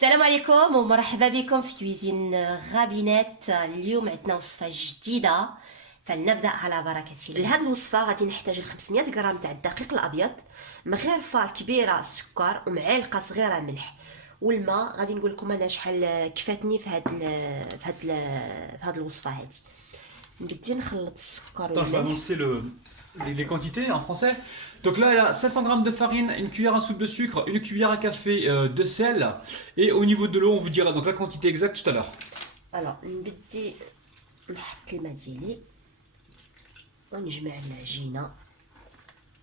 السلام عليكم ومرحبا بكم في كويزين غابينات. اليوم عندنا وصفة جديدة فلنبدأ على بركة الله. لهذه الوصفة غادي نحتاج 500 غرام تاع الدقيق الأبيض، مغرفة كبيرة سكر ومعلقة صغيرة ملح والماء. غادي نقول لكم انا شحال كفاتني في هاد الوصفة هذه. نبدي نخلط السكر Attends, je vais annoncer les quantités en français. Donc là, elle a 700 g de farine, une cuillère à soupe de sucre, une cuillère à café de sel. Et au niveau de l'eau, on vous dira donc la quantité exacte tout à l'heure. Alors, نبدي نحط الماء ديالي ونجمع العجينة.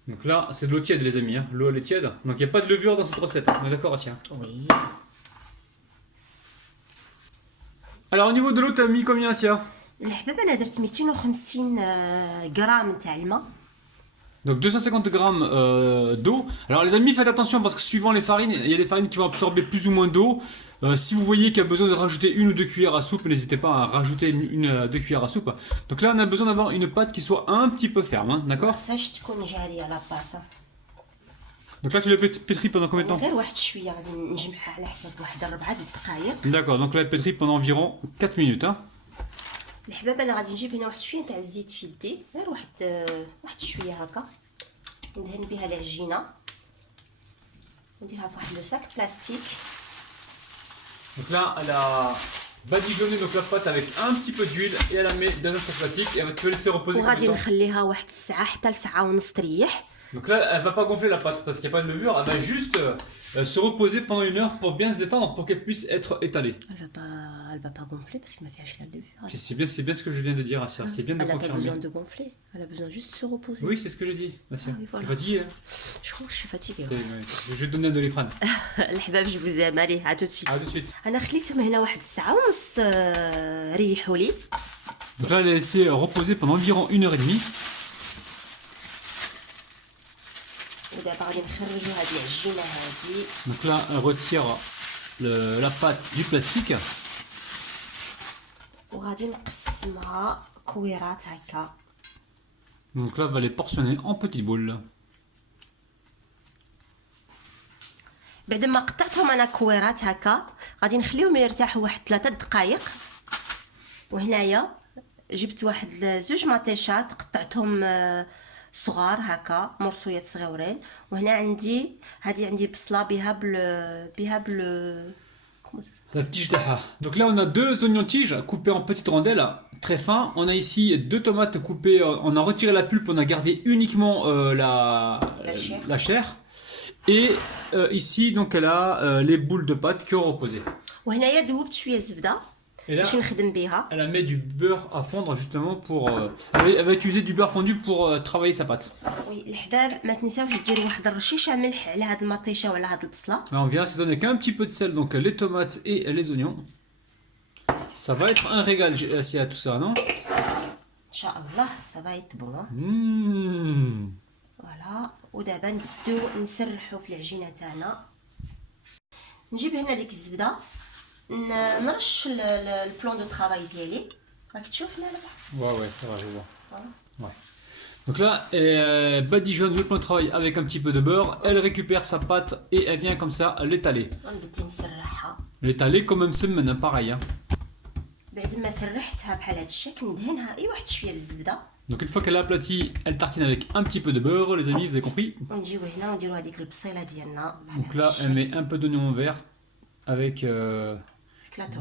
Donc là, c'est de l'eau tiède, les amis. Hein. L'eau, elle est tiède. Donc il n'y a pas de levure dans cette recette. On est d'accord, Assia? Oui. Alors au niveau de l'eau, tu as mis combien, Assia? الحباب انا درت 250 غرام تاع الماء. Donc 250 grammes d'eau. Alors les amis, faites attention parce que suivant les farines, il y a des farines qui vont absorber plus ou moins d'eau. Si vous voyez qu'il y a besoin de rajouter une ou deux cuillères à soupe, n'hésitez pas à rajouter deux cuillères à soupe. Donc là, on a besoin d'avoir une pâte qui soit un petit peu ferme, hein, d'accord? خاصهاش تكون جارية لا باطا. Donc là, tu le pétris pendant combien de temps? غير واحد شويه غادي نجمعها على حسب واحد 4 دقائق. D'accord, donc là, elle pétrit pendant environ 4 minutes. Hein. الحباب انا غادي نجيب هنا واحد شويه تاع الزيت في يدي، غير واحد شويه هكا ندهن بها العجينه ونديرها في واحد لو ساك بلاستيك. Donc là, elle a badigeonné donc la pâte avec un petit peu d'huile et elle la met dans un sac plastique et tu vas laisser reposer. وغادي نخليها واحد الساعه حتى لساعه ونص تريح. Donc là, elle va pas gonfler la pâte parce qu'il n'y a pas de levure, elle va juste se reposer pendant 1 heure pour bien se détendre, pour qu'elle puisse être étalée. Elle va pas gonfler parce qu'il m'a fait acheter la levure. C'est bien ce que je viens de dire, Assia, c'est bien de confirmer. Elle n'a pas besoin de gonfler, elle a besoin juste de se reposer. Oui, c'est ce que j'ai dit, Assia. Ah, oui, voilà. Tu vas dire? Je crois que je suis fatiguée. Je vais te donner un Doliprane. الحباب je vous aime, allez, à tout de suite. À tout de suite. أنا خليتهم هنا واحد الساعة ونص ريحوا لي. Donc là, elle a laissé reposer pendant environ 1 heure et demie. ودابا غادي نخرجوا هاد العجينه هادي. Donc là, elle retire la pâte du plastique. وغادي نقسمها كويرات هكا. Donc là, elle va les portionner en petites boules. بعد ما قطعتهم انا كويرات هكا غادي نخليهم يرتاحوا واحد 3 دقائق. وهنايا جبت واحد زوج مطيشات قطعتهم صغار هكا مرصويات صغيورين. وهنا عندي بصله بها بل La tige d'Aha. Donc là, on a 2 oignons tiges coupés en petites rondelles, très fins. On a ici 2 tomates coupées. On a retiré la pulpe, on a gardé uniquement la chair. Et ici, donc, elle a les boules de pâte qui ont reposé. وهنايا دوبت شويه زبده باش نخدم بها. Elle a mis du beurre à fondre justement pour. Elle va utiliser du beurre fondu pour travailler sa pâte. وي الحباب ما تنساوش ديروا واحد الرشيشه ملح على هاد المطيشه وعلى هاد البصله. Là, on vient assaisonner avec un petit peu de sel, donc les tomates et les oignons. Ça va être un régal, Assia, tout ça, non? ان شاء الله ça va être bon. فوالا ودابا نبداو نسرحوا في العجينه تاعنا. نجيب هنا ديك الزبده نرش البلون دو طرافاي ديالي. راك تشوف لا Ouais, ça va, je vois. Ouais. Donc là, elle badigeonne le plan de travail avec un petit peu de beurre. Elle récupère sa pâte et elle vient comme ça l'étaler. ونبدي نسرحها. L'étaler comme un semaine, pareil. Hein. بعد ما سرحتها بحال هاد الشكل ندهنها واحد شويه بالزبده. Donc une fois qu'elle est aplatie, elle tartine avec un petit peu de beurre, les amis, vous avez compris? ونجيو هنا ونديروا هذيك البصيله ديالنا. Donc là, elle met un peu d'oignon vert avec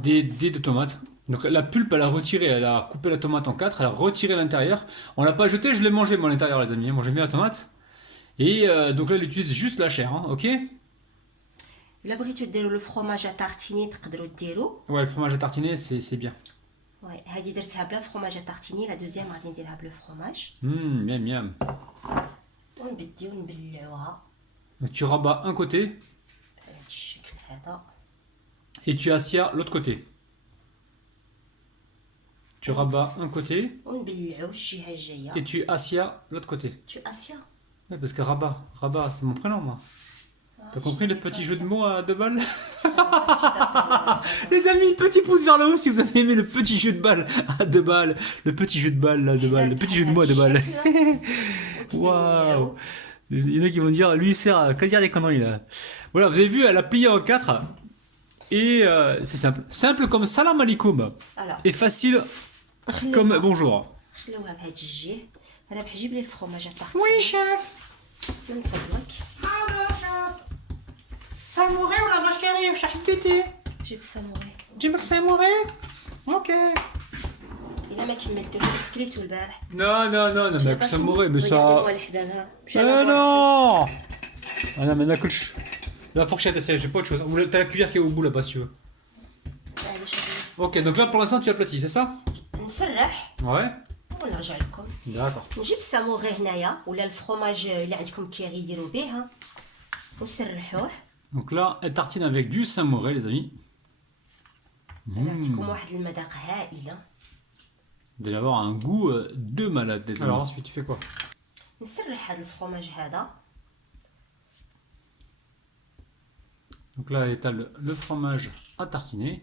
des tomates. Donc la pulpe, elle a retiré, elle a coupé la tomate en 4, elle a retiré l'intérieur. On l'a pas jeté, je l'ai mangé moi à l'intérieur, les amis. Moi j'aime bien la tomate. Et donc là, elle utilise juste la chair, hein, ok? الا بغيتو ديروا لو فروماج تارتيني تقدروا ديروا. Ouais, le fromage à tartiner, c'est bien. وي هذه درتها بلا فروماج تارتيني. لا دوزيام غادي نديرها بلو فروماج. Miam, miam. ونبديو نبلعوها Donc tu rabats un côté بهذا الشكل هذا. et tu assieds l'autre côté. Tu rabats un côté ونبلعو الجهه الجايه. et tu assieds l'autre côté. تو اسيا. Ouais, parce que rabat, c'est mon prénom, moi. T'as compris le petit jeu de mots à 2 balles? Les amis, petit pouce vers le haut si vous avez aimé le petit jeu de balles à 2 balles. Le petit jeu de balles à 2 balles. Le petit jeu de mots à 2 balles. Waouh! Il y en a qui vont dire, lui il sert à qu'à dire des conneries là. Voilà, vous avez vu, elle a plié en 4. Et c'est simple. Simple comme salam alaikum. Alors, Et facile comme bonjour. خلوها بهاد الجهه. رابح جيب لي الفرماج طاحت. Oui, chef. من فضلك. Alors, chef. Samouré ou la vache qui arrive, chef pété. جيب الساموري. جيب لك samouré. Ok. الا ما كملتوش تكليتو البارح. Non, non, non, non, mais samouré, mais ça. الحداها. Non. Ah non, mais n'accouche. La fourchette, j'ai pas autre chose. T'as la cuillère qui est au bout là-bas si tu veux. Ok, donc là pour l'instant tu aplatis, c'est ça? نسرح Ouais. ونرجع لكم. D'accord. نجيب الساموري هنايا ولا الفرماج اللي عندكم كيري يديروا به ونسرحوه. Donc là, elle tartine avec du samouré, les amis. نعطيكم واحد المذاق هائله. Vous allez avoir un goût de malade, les amis. Alors ensuite, tu fais quoi? نسرح هذا الفرماج هذا. Donc là, elle étale le fromage à tartiner.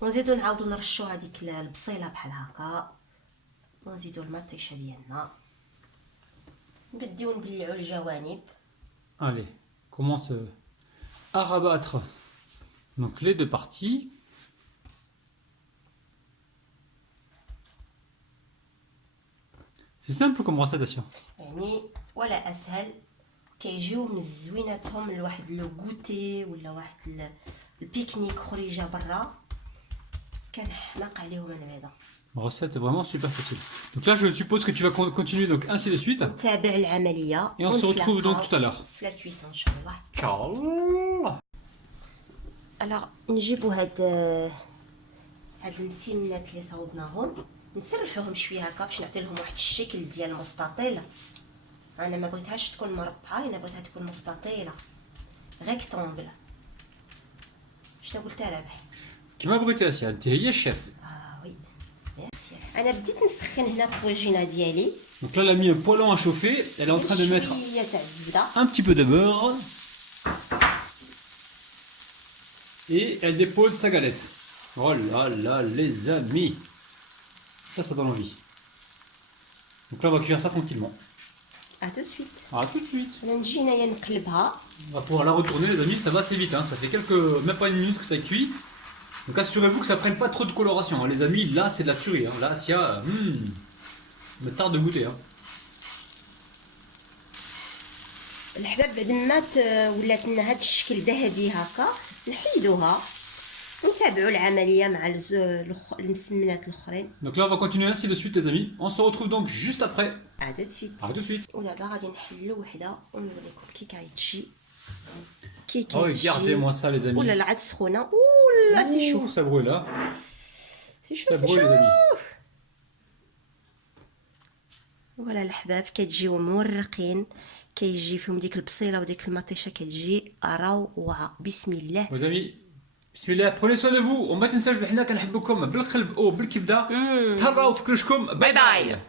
ونزيدو نعاودو نرشو هذيك البصيله بحال هكا ونزيدو المطيشه ديالنا نبديو نبلعو الجوانب. Allez, commence à rabattre donc les deux parties. C'est simple comme recette, Assia. يعني ولا اسهل كيجيو من زويناتهم لواحد لو غوتي ولا واحد البيكنيك خريجه برا كنحماق عليهم انا بعدا. Recette vraiment super facile. Donc là, je suppose que tu vas continuer donc ainsi de suite. نتابع العمليه Et on se retrouve donc tout à l'heure. في لا كويسون ان شاء الله. Ciao. الوغ نجيبو هاد المسنات اللي صاوبناهم نسرحوهم شويه هكا باش نعطي لهم واحد الشكل ديال مستطيل. انا ما بغيتهاش تكون مربعه، انا بغيتها تكون مستطيله ريكتونغل. شنو قلت رابح؟ كيما بغيتي اسيا، انت هي الشيف. وي ميرسي. انا بديت نسخن هنا الطويجينه ديالي. Donc là, elle a mis un poêlon à chauffer. Elle est en train de mettre شويه تاع الزبده un petit peu de beurre. Et elle dépose sa galette. Oh là là, les amis. Ça donne envie. Donc là, on va cuire ça tranquillement. ا تو سويت. À tout de suite. انا نجي هنايا نقلبها. On va pouvoir la retourner, les amis. Ça va assez vite. Hein. Ça fait même pas une minute que ça cuit. Donc assurez-vous que ça prenne pas trop de coloration. Hein. Les amis, là, c'est de la tuerie. Hein. Là, Asia, me tarde de goûter. Hein. الحباب بعد ما ولات لنا هاد الشكل ذهبي هكا نحيدوها ونتابعوا العمليه مع المسمنات الاخرين. Donc là, on va continuer ainsi de suite, les amis. On se retrouve donc juste après. ا تو سويت. À tout de suite. ودابا غادي نحلو وحده ونوريكم كي كيتجي Oh, regardez-moi ça, les amis. ولا لا عاد سخونه ولا سي شو. Ça brûle, là. سي شو Ça سي brûle, les شو. amis. ولا الحباب كتجيو مورقين كيجي فيهم ديك البصيله وديك المطيشه كتجي روعه. بسم الله. Les amis, bismillah, prenez soin de vous. On va تنساوش بحنا كنحبكم بالقلب او بالكبده. تهلاو في كلشكم. باي باي.